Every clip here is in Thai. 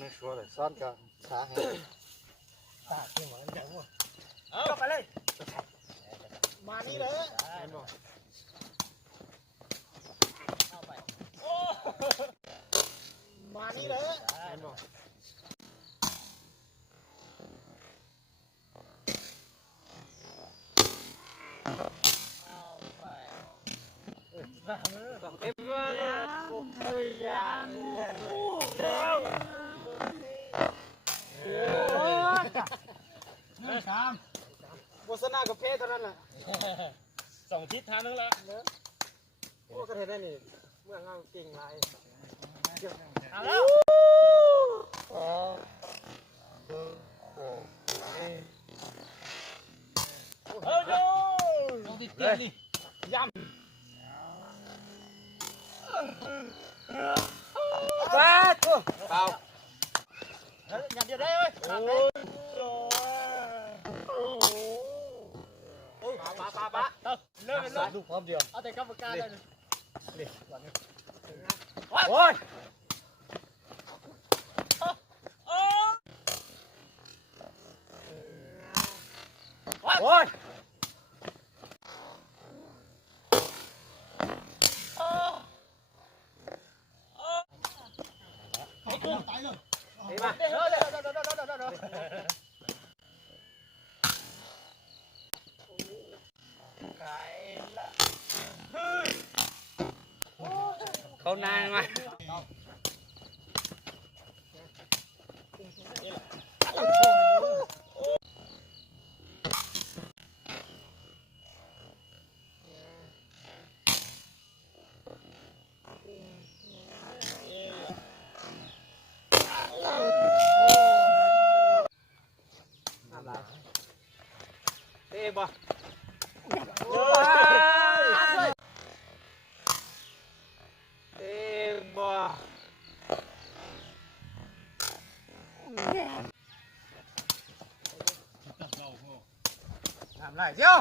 能说了，三个啥还？大听我讲过，เอาไปเลย มานี่เลยมานี่เลยสามโฆษณากับเพศเท่านั้นแหละ สองทิศทางนึงละ โอ้กระเทศได้นี่เมื่อเราเก่งไร เอาแล้วเฮ้ยดูต้องติดเตียงดิย้ำแปดเปล่าอย่าเดียวได้เว้ยปะเริ่มลูกพร้อมเดียวเอาแต่กรรมการได้เลยโอ้ยโอ้ยดีมาเขานานมาเอ๊ะบ่ทำไรเจ้า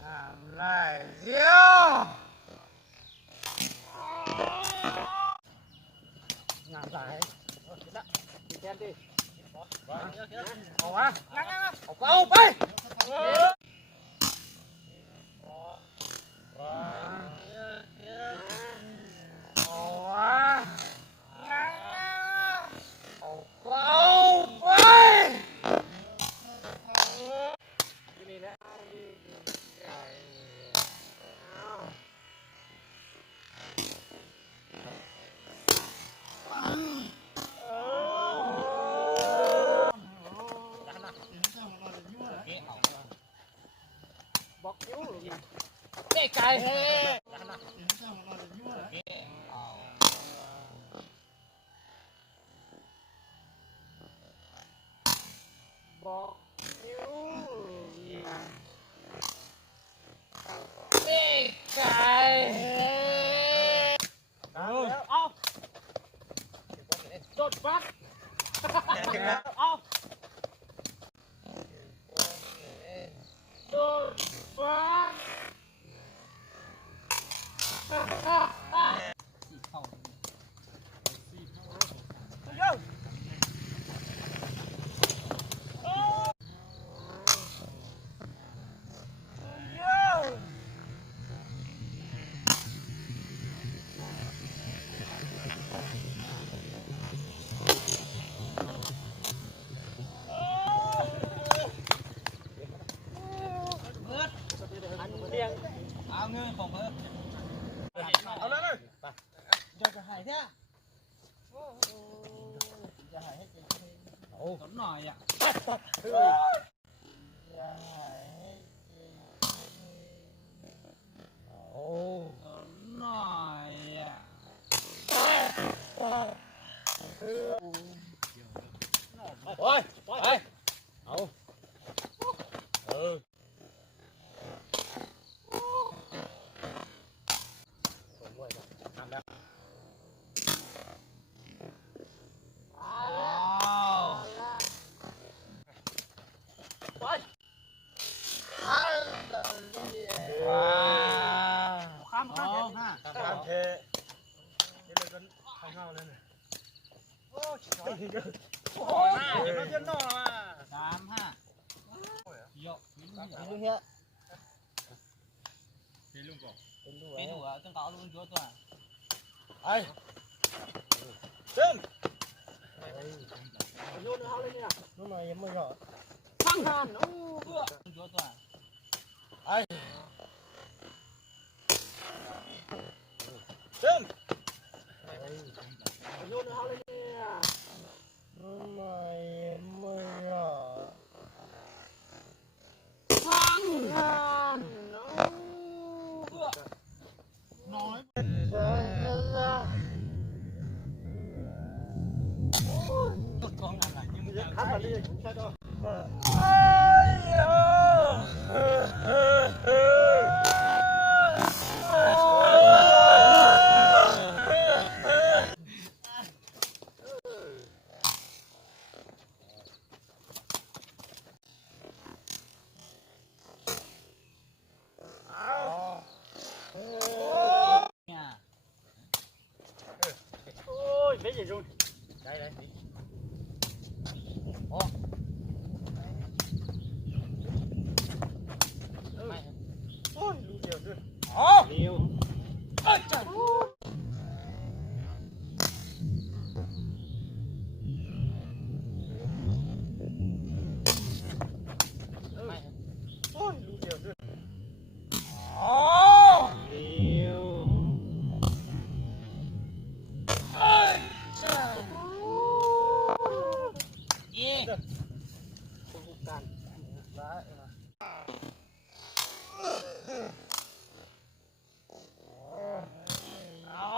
ทำไรเจ้างามสายดีแค่ดิเอาวะเอาไปบอกคิ้วเด็กไก่บอกคิ้วเด็กไก่เอาจดฟักเอาจดฟักเอาเงินของเพิ่มเอาเลยไปจะหายแท้จะหายให้เป็นโอ้หน่อยอ่ะโอ้หน่อยอ่ะโอ้ยไปเอา 3 5 3เทนี่เลยกันข้างๆเลยเนี่ยโอ้ย โอ้ยจะมาเจอหน่อ3 5เยอะ ลุงเฮีย เป็นลุงก่อน เป็นลุง เป็นหัวต้องเอาลุงตัวตัว ไอ้เต็ม โยนเขาเลยเนี่ย นู่นหน่อยยังไม่รอด ฟังหันโอ้ เพื่อลุงตัวตัว ไอ้เต็ม โยนเขาเลยเนี่ย นู่นหน่อยยังไม่รอด ฟังหันโอ้ เพื่อ น้อย ตุดของอะไรยังไม่ได้ ครับตอนนี้ใช่ตัว เนี่ย โอ้ยไม่ใช่จุน ได้ได้ โอ้ยดูเดียวด้วย อ๋อ เดียว เอ้ยจ้ะ โอ้ยดูเดียวด้วย อ๋อ เดียว เอ้ยจ้ะอีก คนหุบกัน ร้ายนะ เอา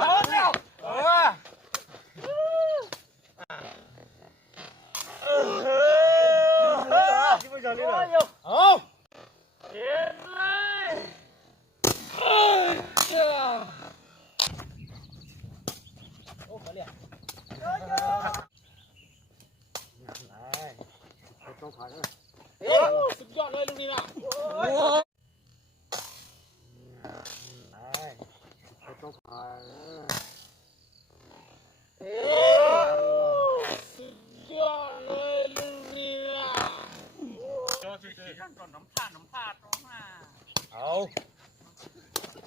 เอาแล้วเออ ที่ไม่ยอมนี่เลย เอา เห็นเลย เอ้ยจ้ะ โอ้เขาเรียกไปต้องผ่านเลย โอ้สุดยอดเลยลูกนี่นะ โอ้ย ไปต้องผ่าน สุดยอดเลยลูกนี่นะ ก่อนน้ำผ้าตรงมา เอา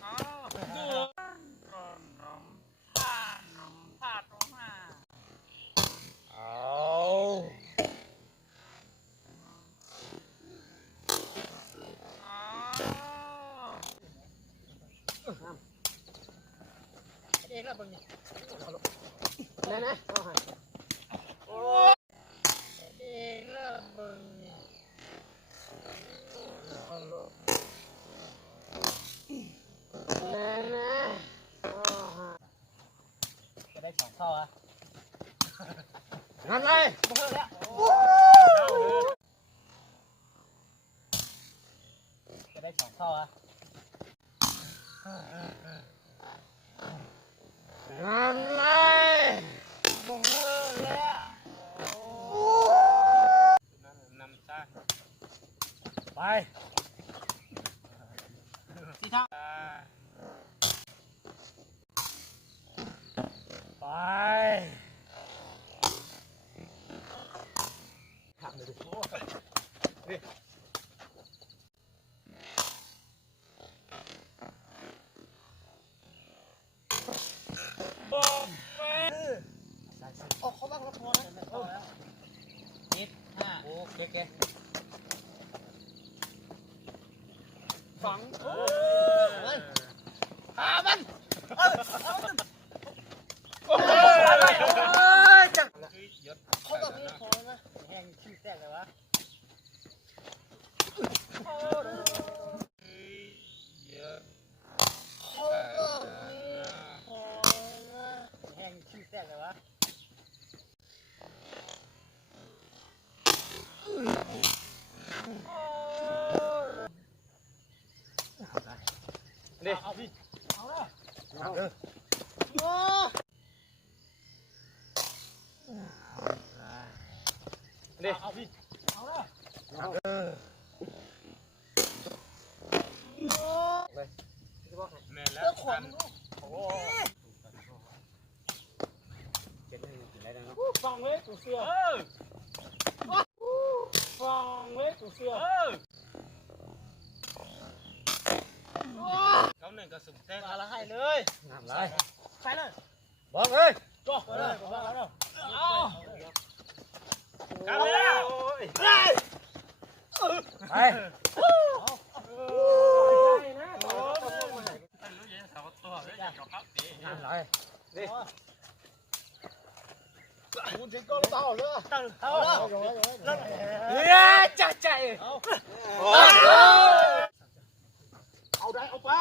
เอาก่อนน้ำผ้าตรงมา เอา เองแล้วบังนี่แน่ๆเอาให้เองแล้วบังนี่แน่ๆเอาให้ จะได้2เท่าอ่ะ นั่นเลย บ่เพิ่มแล้วจะได้2เท่าอ่ะ นั่นเลยบอกแล้ว นำจ้า ไป 4เท่า ไป เขาบ้างรถทัวร์นะ 15โอเค ฝัง หามัน เขาบ้างรถทัวร์นะ แห้งขี้แตกเลยวะแห้งขี้แตกเลยวะ นี่ เอาพี่เอาละ นี่ เอาพี่เอาละ แม่แล้วขวัญ โอ้ เจ็ดให้กินได้แล้วเนาะ ฟังเว้ยกูเสือฟังเว้ยกูเสือ เขาหนึ่งกระสุนเต้น มาละให้เลย น้ำไหล ใส่เลย บอกเลย ก็เลยก็เลยเอา กลับแล้ว ไป นะ รู้ยังสาวตัวเลยอยากกับดี น้ำไหลนี่ คุณถึงก็เต่าเลยเอาแล้ว เฮ้ยจ่าใจ เอาได้เอาไป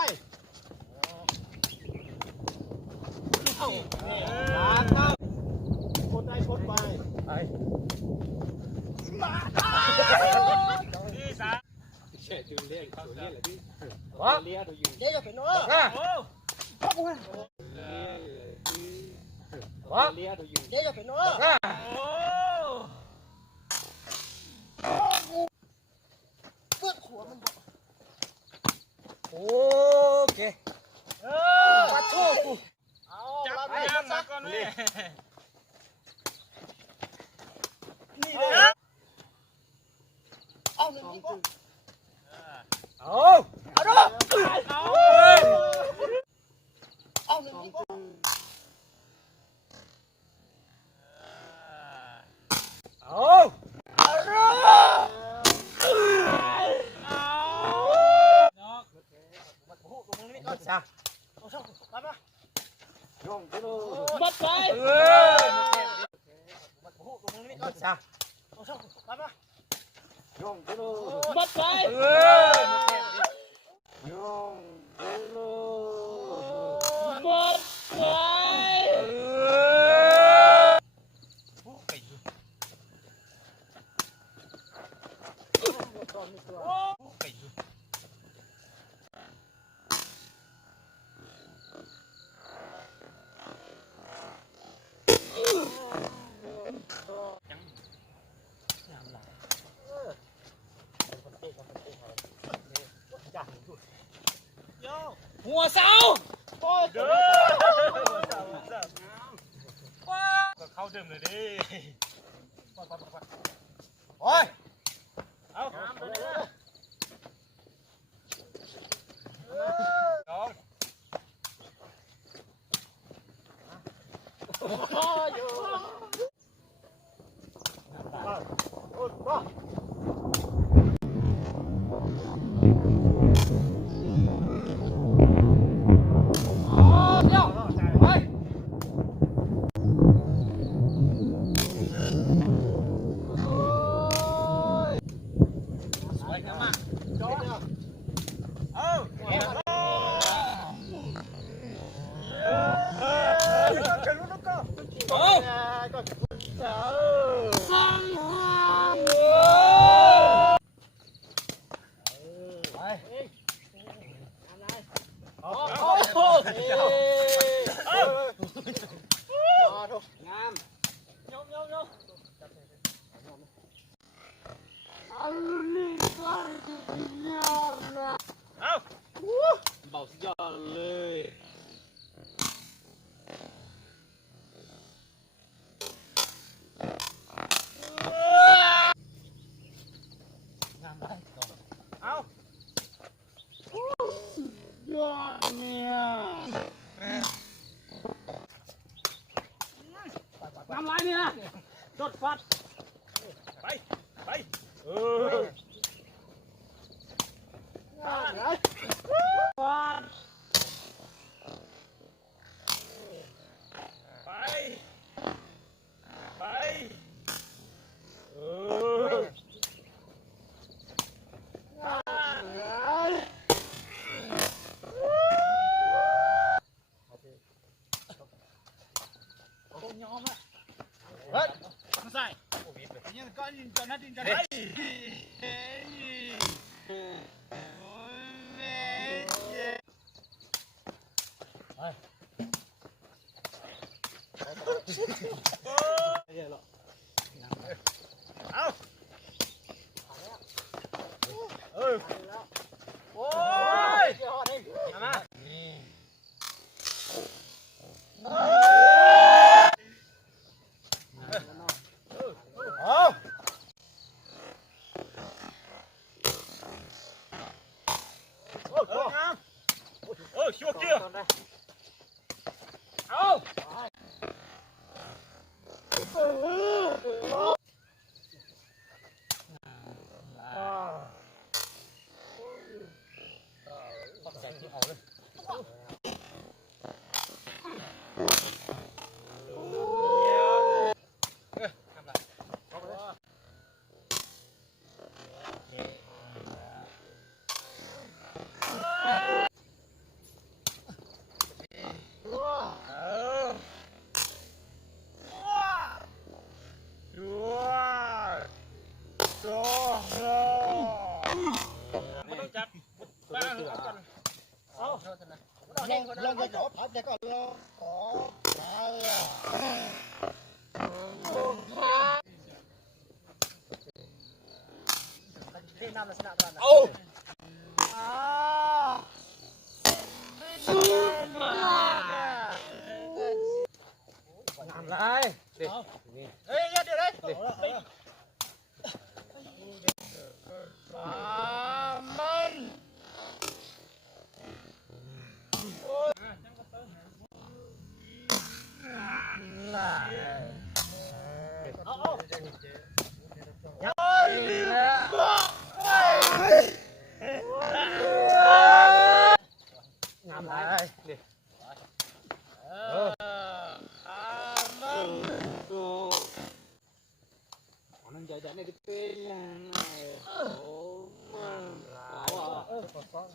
เอาคนได้คนไป ไป ที่สาม เช็ดดูเลี้ยงเขาเลี้ยงอะไรพี่ ว่าเลี้ยดูอยู่เลี้ยจะเป็นเนาะ โอ้ บอก เลี้ยดูอยู่เลี้ยจะเป็นเนาะ โอ้ เปิดหัวมันบอก โอเค มาโชว์กูเอา จับ เรา พ ได้ ยายาม สั มาก ก่อนเลย นี่เลยเอาหนึ่งก็ เอา เอาดู เอา เอาหนึ่งก็ เอา จ้า เอาช่องไปปะ ย่องกิโล บัดไป จ้า เอาช่องไปปะ ย่องกิโล บัดไป ย่องกิโล บัดไป หัวเสา เด้อก็เข้าเดิมเลยดิ โอ้ย เอาสอง เบาสุดยอดเลย เอา น้ำลายนี่นะจดฟัด ไปไป ฟัดไปไป เยอะหรอเอาโอ้ยมาชัวร์เกียร์เอาลองไปขอพัดแต่ก็รอขอที่น้ำลักษณะแบบนั้นเอางามเลยเด็กเฮ้ยเดี๋ยวเลยงามเลยเด็กนั่นใจใจนี่เป็นโอ้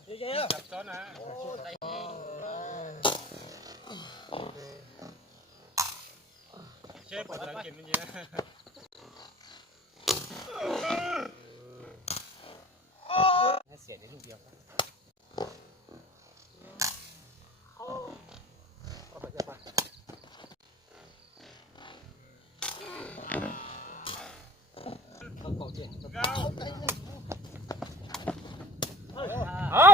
เยอะๆจับซ้อนนะเชฟปวดหลังเก็บมันเยอะเสียในลูกเดียวต้องเกาะเจ็ดเอา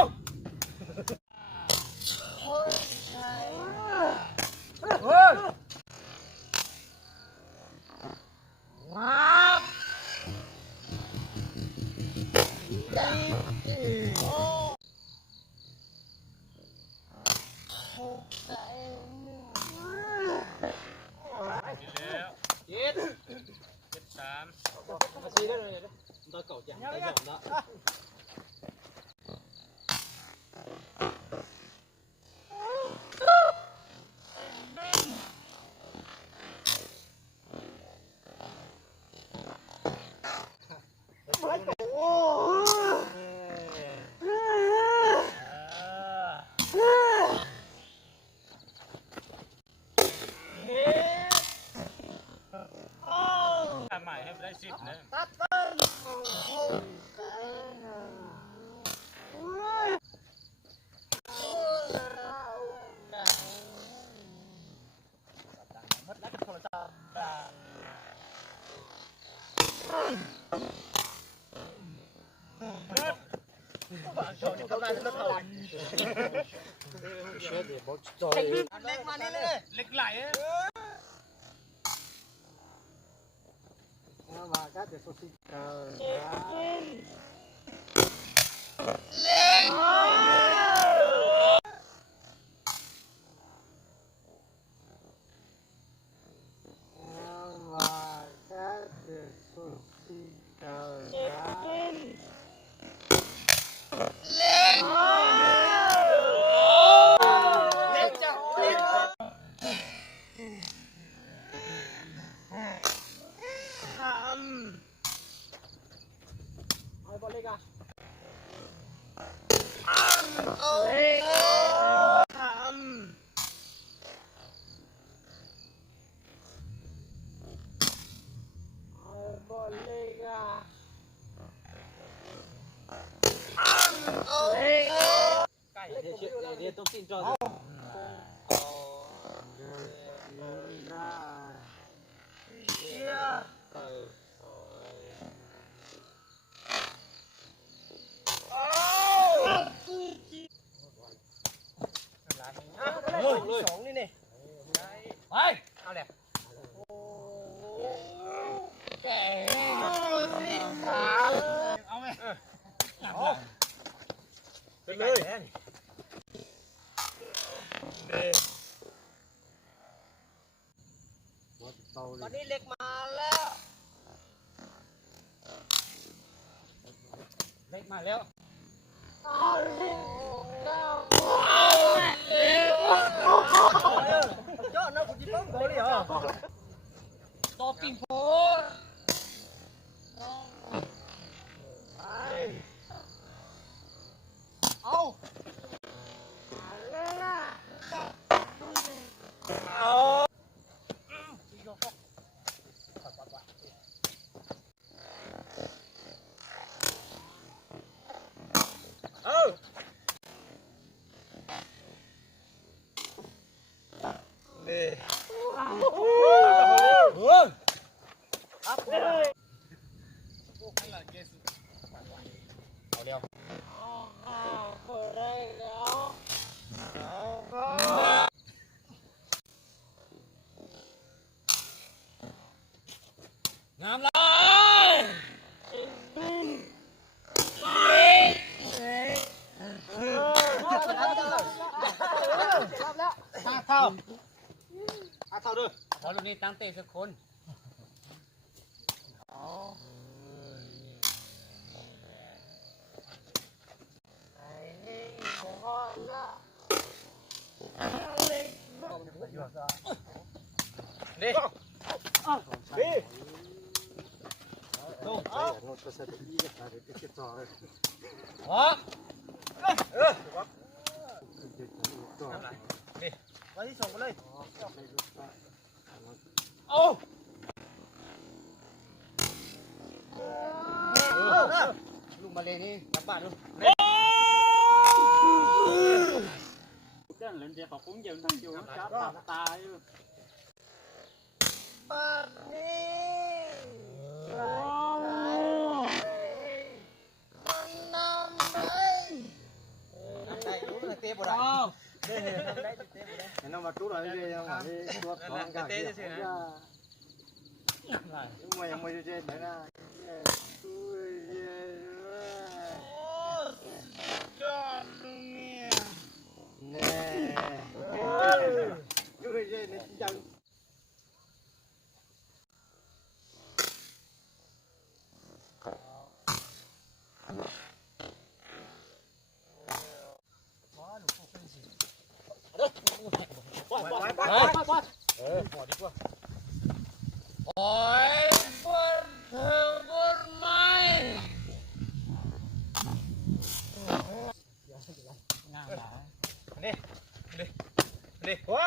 ตัวเก่าจังตัวหย่อนละทำใหม่ให้ได้10นะเล็กมานี่เลยเล็กไหลมาก็จะสุดที่ต้องกินจอ ไป เอาแหละ เอาไหม เป็นเลย ตอนนี้เล็กมาแล้ว เล็กมาแล้ว เจ้าน้าคุณจิป้องตัวนี้เหรอ ตบกินโพดเอา เออ เอาเร็วงามเลยห้าเท่า อาเท่าเด้อ ขอลูกนี้ตั้งเตะสักคน นี่ นี่ ลง เอา พร้อม เออนี่วันที่ส่งไปเลย เอา ลุงมาเลยนี่กลับบ้านลุงเจ้าเล่นเดี๋ยวเขาคงยังนั่งอยู่จับตาย ได้รู้เตะบ่ได้ เอา ได้เห็นได้เตะบ่ได้ เห็นน้องมาตู้อะไรเลยยังมาตัวท้องกัน เตะเฉยๆนะ ยังไม่ได้เจอไหนนะยูเคยเจอในจัง ไปเออพอดีกว่า โอ้ยบนเธอบนไม้งามหลาย นี่นี่นี่หัว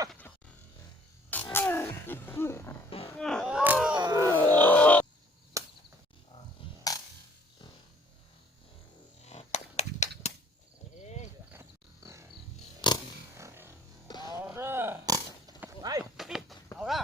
ไปเอาละ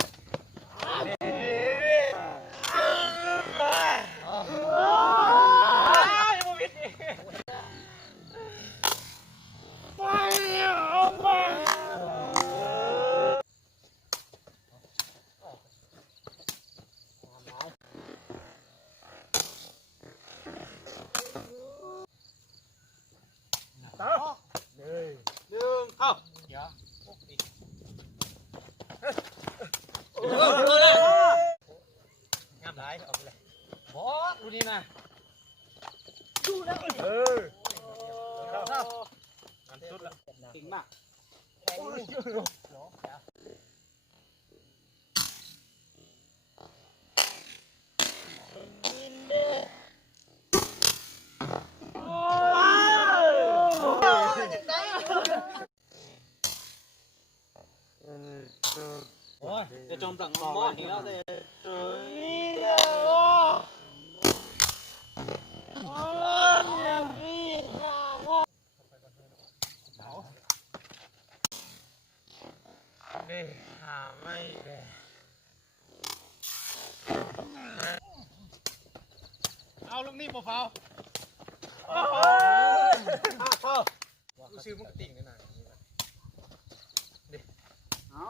เข้า เดี๋ยว งามหลายออกไปเลย บอสดูนี่นะ เออเข้าเข้าอันสุดละ เก่งมาก โอ้ย โอ้ย จะจมตังมอดนี่แล้วเด้อ นี่หาไม่ได้ เอาลูกนี่เปล่า เข้าดูชื่อมันติ่งนี่นะ เอา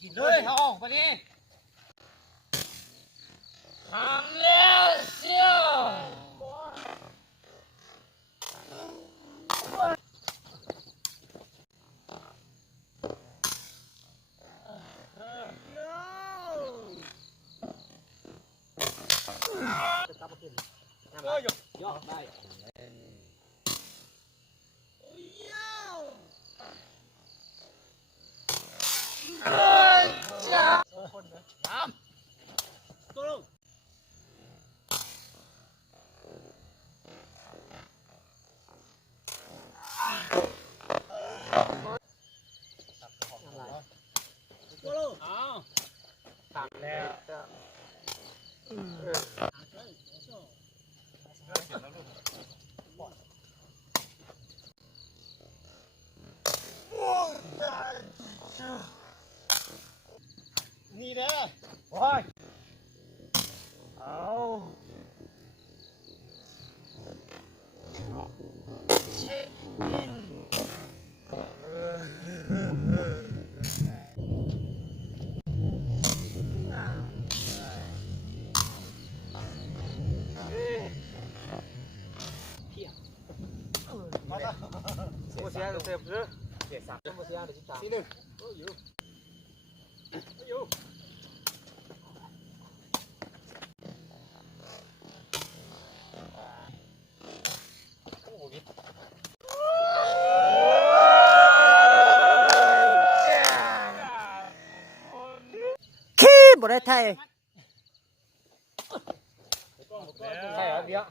กินเลยเอาออกไปดิทำแล้วเชียวย่อได้ ตักแล้วนี่เด้อโอ้ยเอาโอ้เสียเสียเพื่อเสียสักโอ้เสียเดี๋ยวที่หนึ่งโอ้ยอยู่ขี้บ่ได้ไทย ใช่เดียว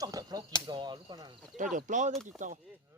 ต้องจับเรากินก่อนลูกคนนั้น เดี๋ยวเปล่าได้กี่เจ้า เ